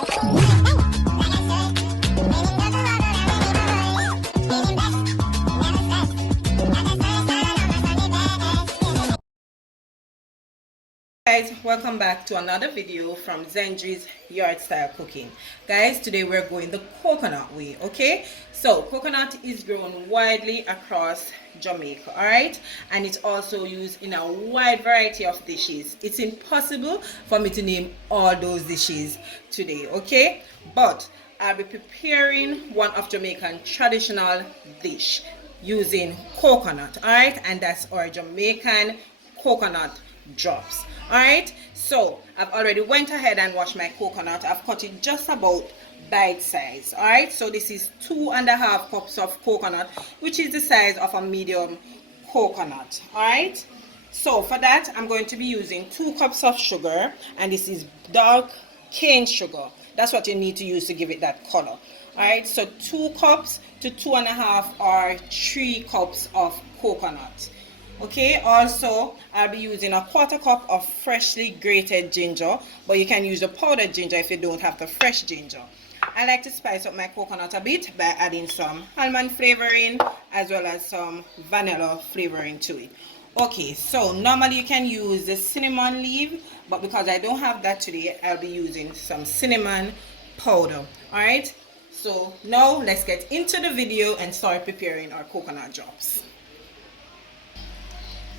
Guys, welcome back to another video from Zenji's Yard Style Cooking. Guys, today we're going the coconut way. Okay, so coconut is grown widely across Jamaica, all right, and it's also used in a wide variety of dishes. It's impossible for me to name all those dishes today, okay, but I'll be preparing one of Jamaican traditional dish using coconut, all right, and that's our Jamaican coconut drops. All right, so I've already went ahead and washed my coconut. I've cut it just about bite size. All right, so this is 2.5 cups of coconut, which is the size of a medium coconut. All right, so for that I'm going to be using 2 cups of sugar, and this is dark cane sugar. That's what you need to use to give it that color. All right, so 2 cups to 2.5 or 3 cups of coconut. Okay, also I'll be using a 1/4 cup of freshly grated ginger, but you can use the powdered ginger if you don't have the fresh ginger. I like to spice up my coconut a bit by adding some almond flavoring as well as some vanilla flavoring to it. Okay, so normally you can use the cinnamon leaf, but because I don't have that today, I'll be using some cinnamon powder. Alright, so now let's get into the video and start preparing our coconut drops.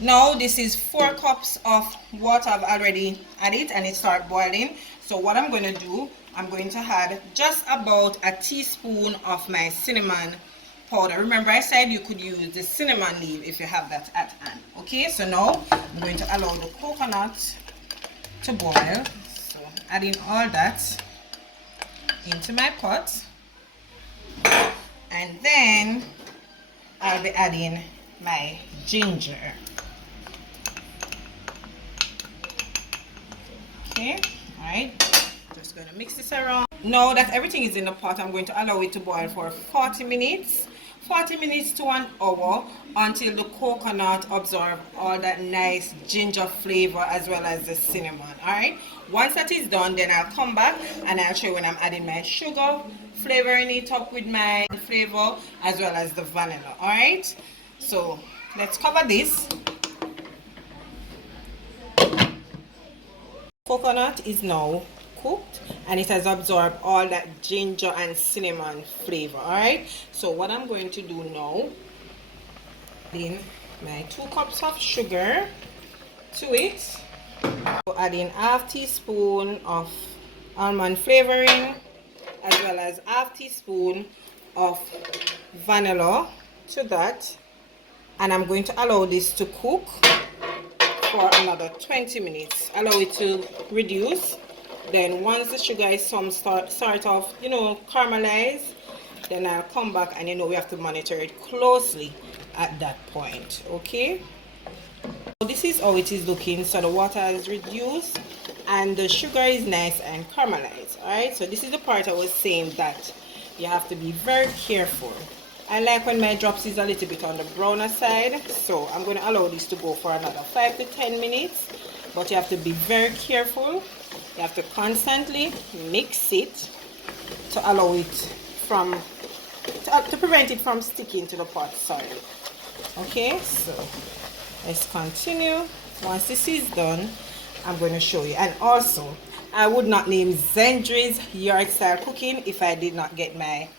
Now this is 4 cups of water I've already added, and it started boiling. So what I'm going to do, I'm going to add just about a teaspoon of my cinnamon powder. Remember I said you could use the cinnamon leaf if you have that at hand. Okay, so now I'm going to allow the coconut to boil. So adding all that into my pot, and then I'll be adding my ginger. Okay, all right, just going to mix this around. Now that everything is in the pot, I'm going to allow it to boil for 40 minutes to 1 hour, until the coconut absorb all that nice ginger flavor as well as the cinnamon. All right, once that is done, then I'll come back and I'll show you when I'm adding my sugar, flavoring it up with my flavor as well as the vanilla. All right, so let's cover this. Coconut is now cooked and it has absorbed all that ginger and cinnamon flavor. All right, so what I'm going to do now, adding my 2 cups of sugar to it, so adding 1/2 teaspoon of almond flavoring as well as 1/2 teaspoon of vanilla to that, and I'm going to allow this to cook for another 20 minutes. Allow it to reduce. Then once the sugar is start off, you know, caramelize, then I'll come back, and you know we have to monitor it closely at that point. Okay, so this is how it is looking. So the water is reduced and the sugar is nice and caramelized. All right, so this is the part I was saying that you have to be very careful. I like when my drops is a little bit on the browner side, so I'm going to allow this to go for another 5 to 10 minutes, but you have to be very careful. You have to constantly mix it to allow it from, to prevent it from sticking to the pot, sorry. Okay, so let's continue. Once this is done, I'm going to show you. And also, I would not name Zenji's Yard Style Cooking if I did not get my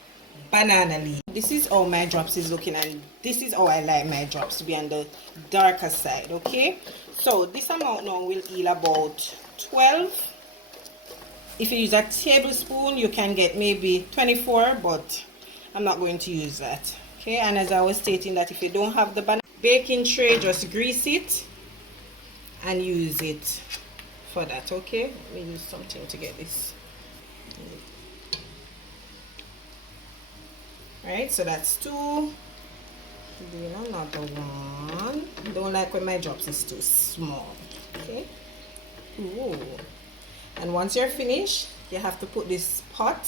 banana leaf. This is how my drops is looking, and this is how I like my drops to be on the darker side. Okay, so this amount now will yield about 12. If you use a tablespoon, you can get maybe 24, but I'm not going to use that. Okay, and as I was stating, that if you don't have the baking tray, just grease it and use it for that. Okay, let me use something to get this. Right, so that's 2. Then another 1. Don't like when my drops is too small. Okay. Ooh. And once you're finished, you have to put this pot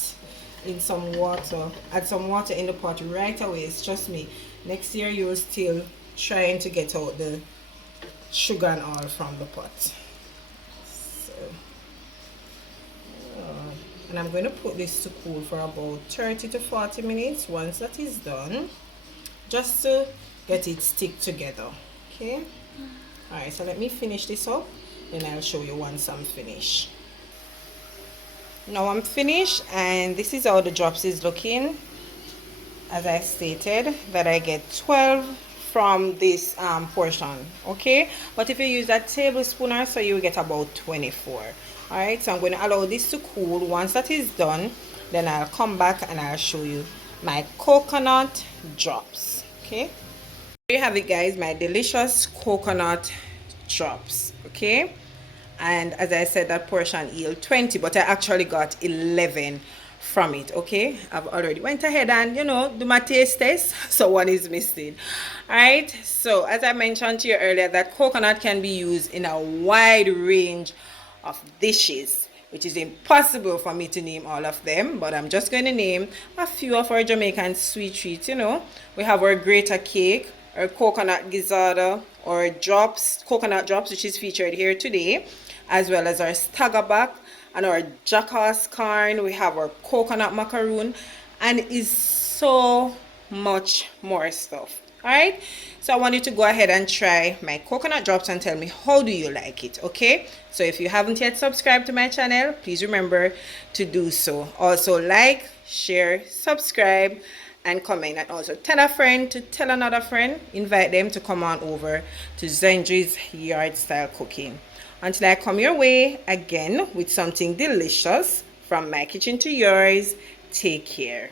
in some water. Add some water in the pot right away. Trust me, next year you're still trying to get out the sugar and all from the pot. So And I'm going to put this to cool for about 30 to 40 minutes. Once that is done, just to get it stick together. Okay. All right, so let me finish this up, then I'll show you once I'm finished. Now I'm finished, and this is how the drops is looking. As I stated, that I get 12 from this portion, okay? But if you use a tablespoon or so, you will get about 24. All right, so I'm going to allow this to cool. Once that is done, then I'll come back and I'll show you my coconut drops. Okay, here you have it, guys, my delicious coconut drops. Okay, and as I said, that portion yield 20, but I actually got 11 from it. Okay, I've already went ahead and, you know, do my taste test, so one is missing. All right, so as I mentioned to you earlier, that coconut can be used in a wide range of dishes, which is impossible for me to name all of them, but I'm just going to name a few of our Jamaican sweet treats. You know, we have our grated cake, our coconut gizzardo, or drops, coconut drops, which is featured here today, as well as our staggerback and our jackass corn. We have our coconut macaroon, and is so much more stuff. All right, so I want you to go ahead and try my coconut drops and tell me how do you like it. Okay, so if you haven't yet subscribed to my channel, please remember to do so. Also like, share, subscribe, and comment, and also tell a friend to tell another friend. Invite them to come on over to Zenji's Yard Style Cooking. Until I come your way again with something delicious from my kitchen to yours, take care.